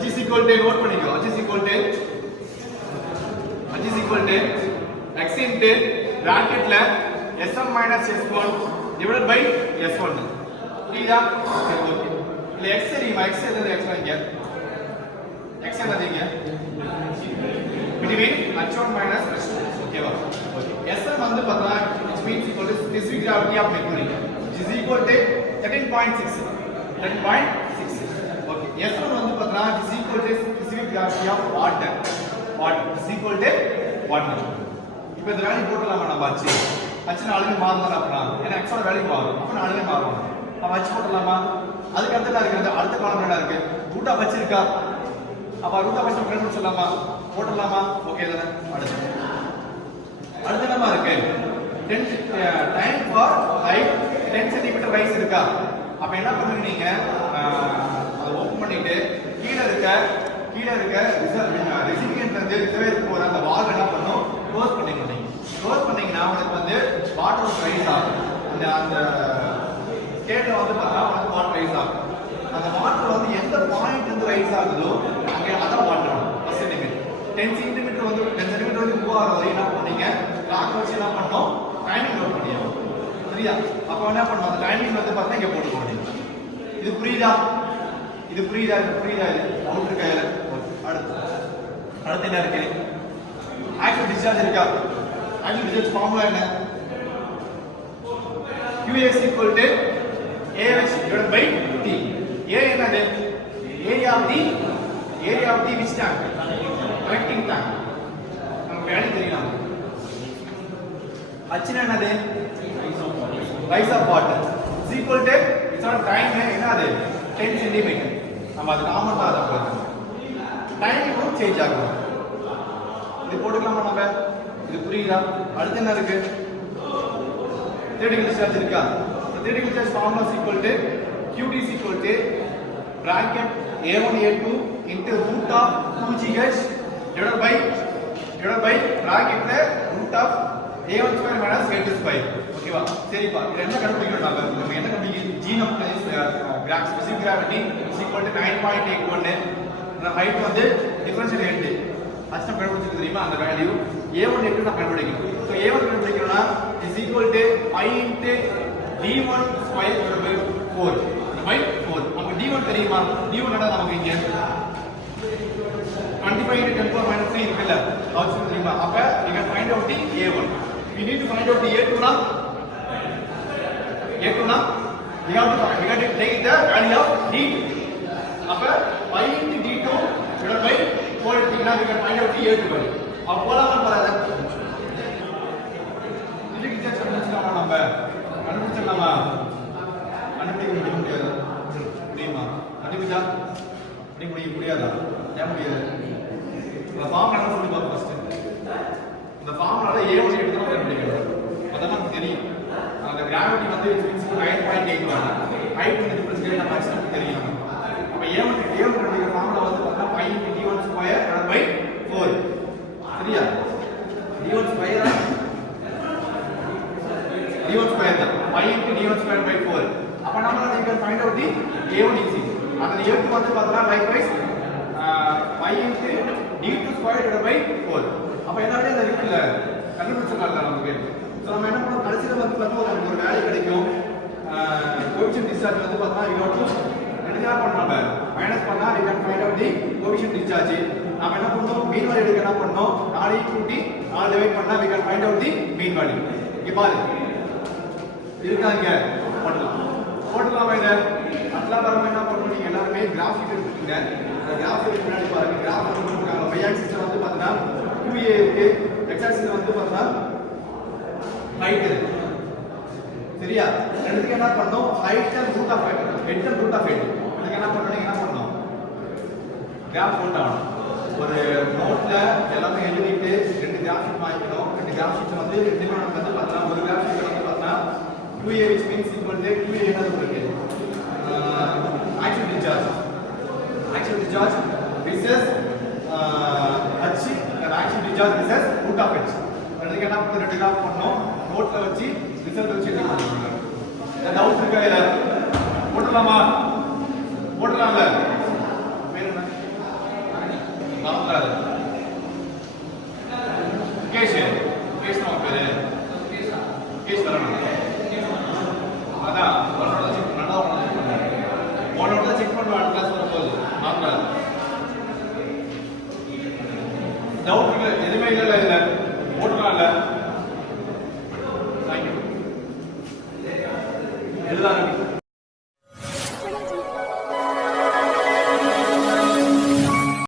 h is equal to note பண்ணிக்கோ h is equal to x into bracketல sm minus s1 divided by s1 புரியுதா சரி okay இல்ல x தெரியுமா x என்னது x வைங்க x என்னதுங்க between h1 minus h2 ஓகேவா ஓகே sm வந்து பார்த்தா which means equal to specific gravity of mercury which is equal to 13.6 okay s1 வந்து பார்த்தா which is equal to specific gravity of water is equal to 1 இப்போ இந்த value போடலாமா நம்ம h நாலுமே மாறலாம் அப்பனா ஏன்னா x ஓட வேல்யூ மாறும் அப்ப நாலுமே மாறும் அப்ப h போடலாமா அதுக்கு அடுத்து என்ன அடுத்த காலம் என்ன இருக்கு ரூட் ஆஃப் h இருக்கா அப்ப ரூட் ஆஃப் h கண்டுபிடிச்சு சொல்லலாமா போடலாமா ஓகே தானே அடுத்து என்னமா இருக்கு 10 time for height 10 cm rise இருக்கா அப்ப என்ன பண்ணுவீங்க நீங்க அதை ஓபன் பண்ணிட்டு கீழ இருக்க ரெசிபியன்ட் வந்து ரிசர்வேயர் போற அந்த வால்வ் என்ன பண்ணும் க்ளோஸ் பண்ணீங்கன்னா உங்களுக்கு வந்து வாட்டர் ரைஸ் ஆகும் அந்த ஸ்டேட்ல வந்து பார்த்தா உங்களுக்கு வாட்டர் ரைஸ் ஆகும் அந்த வாட்டர் வந்து எந்த பாயிண்ட் வந்து ரைஸ் ஆகுதோ அங்க அதான் வாட்டர் 10 cm வந்து 10 cm வந்து மூவ் ஆகுது என்ன பண்ணீங்க கிளாக் வச்சு என்ன பண்ணோம் டைமிங் நோட் பண்ணியாங்க சரியா அப்ப என்ன பண்ணோம் அந்த டைமிங் வந்து பார்த்தா இங்க போட்டு போடுங்க இது புரியுதா இது அவுட் இருக்கா அடுத்து என்ன இருக்கு ஆக்சுவல் டிஸ்சார்ஜ் இருக்கா ஆக்சுவல் டிஸ்சார்ஜ் ஃபார்முலா என்ன qx equal to ax divided by t a என்னது area of the which tank collecting tank நமக்கு வேலை தெரியலாம் h என்னது rise of water is equal to இதோட டைம் என்னது 10 cm நம்ம அது நார்மலா அத போடுறோம் டைம் சேஞ்ச் ஆகும் இது போட்டுக்கலாமா நம்ம இது புரியுதா அடுத்து என்ன இருக்கு theoretical discharge இருக்கா theoretical discharge formula is equal to qt is equal to bracket a1 a2 into root of 2gh divided by bracket root of a1 square minus a2 square ஓகேவா சரிப்பா இது என்ன கண்டுபிடிக்கணும் நம்ம என்ன கண்டுபிடிக்கணும் g of specific gravity is equal to 9.81 அந்த height வந்து டிஃபரன்ஷியல் ஹைட் ஃபர்ஸ்ட் நம்ம கண்டுபிடிச்சது தெரியுமா அந்த வேல்யூ a1 a2 நான் கண்டுபிடிக்கணும் சோ a1 கண்டுபிடிக்கணும்னா is equal to pi into d1 square divided by 4 by 4 நமக்கு d1 தெரியுமா d1 என்ன நமக்கு இங்க 25 into 10 power minus 3 இருக்குல்ல அது தெரியுமா அப்ப we can find out the a1 we need to find out the a2 na we have to take the value of d2 அப்ப pi into d2 divided by 4 எடுத்தீங்கன்னா we can find out the a2 value அப்ப போலாமா போறாத இதுக்கு judge கண்டுபிடிச்சலாமா நம்ம கண்டுபிடிச்சலாமா கண்டுபிடிக்க முடியுமா கண்டுபிடிச்சா முடியாதா ஏன் முடியாது இந்த ஃபார்முலா என்ன சொல்லி பாருங்க ஃபர்ஸ்ட் இந்த ஃபார்முலால a1 எடுத்து நம்ம கண்டுபிடிக்கணும் அதான் நமக்கு தெரியும் அந்த கிராவிட்டி வந்து 9.81 ஹைட் வந்து டிஃபரன்ஸ் கேட்டா மேக்ஸிமம் தெரியும் அப்ப a1 கண்டுபிடிக்கிற ஃபார்முலா வந்து பார்த்தா pi d1 square divided by 4 சரியா d1 ஸ்கொயர் தான் pi d1 ஸ்கொயர் by 4 அப்ப நாம we can find out the a1 easy அந்த a2 வந்து பார்த்தா likewise pi d2 square divided by 4 அப்ப என்னடா இது இருக்குல்ல கண்டுபிடிச்சனால நமக்கு சோ நம்ம என்ன பண்ணோம் கடைசில வந்து பார்த்தா நமக்கு ஒரு வேல்யூ கிடைக்கும் கோஎஃபிஷியன்ட் டிஸ்சார்ஜ் வந்து பார்த்தா இவ்வளவு என்ன பண்ணாம மைனஸ் பண்ணா we can find out the coefficient discharge நாம என்ன பண்ணோம் மீன் வேல்யூ எடுக்க என்ன பண்ணோம் 4 கூட்டி 4 டிவைட் பண்ணா we can find out the mean value இங்க பாரு இருக்காங்க போடலாம் இத அதெல்லாம் வரமா என்ன பண்ணணும் நீங்க எல்லாரும் கிராஃப் ஷீட் எடுத்துக்கங்க அந்த கிராஃப் ஷீட் முன்னாடி பாருங்க கிராஃப் போட்டுருக்காங்க y ஆக்சிஸ்ல வந்து பார்த்தா 2a இருக்கு x ஆக்சிஸ்ல வந்து பார்த்தா ஹைட் இருக்கு சரியா ரெண்டுத்துக்கு என்ன பண்ணோம் height and root of height head and root of height இதுக்கு என்ன பண்ணணும் கிராஃப் போட்டாங்க ஒரு நோட்ல எல்லாமே எழுதிட்டு ரெண்டு கிராஃப் ஷீட் வாங்கிக்கணும் ரெண்டு கிராஃப் ஷீட் வந்து ரெண்டுமே நமக்கு வந்து பார்த்தா ஒரு கிராஃப் ஷீட் வந்து பார்த்தா 2a which means equal to 2a என்னது இருக்கு actual discharge versus h and actual discharge versus root of h ரெண்டுக்கு என்ன பண்ணணும் ரெண்டு கிராஃப் பண்ணோம் நோட்ல வச்சு ரிசல்ட் வச்சு எழுதி போடுங்க டவுட் இருக்கா இல்ல போடலாமா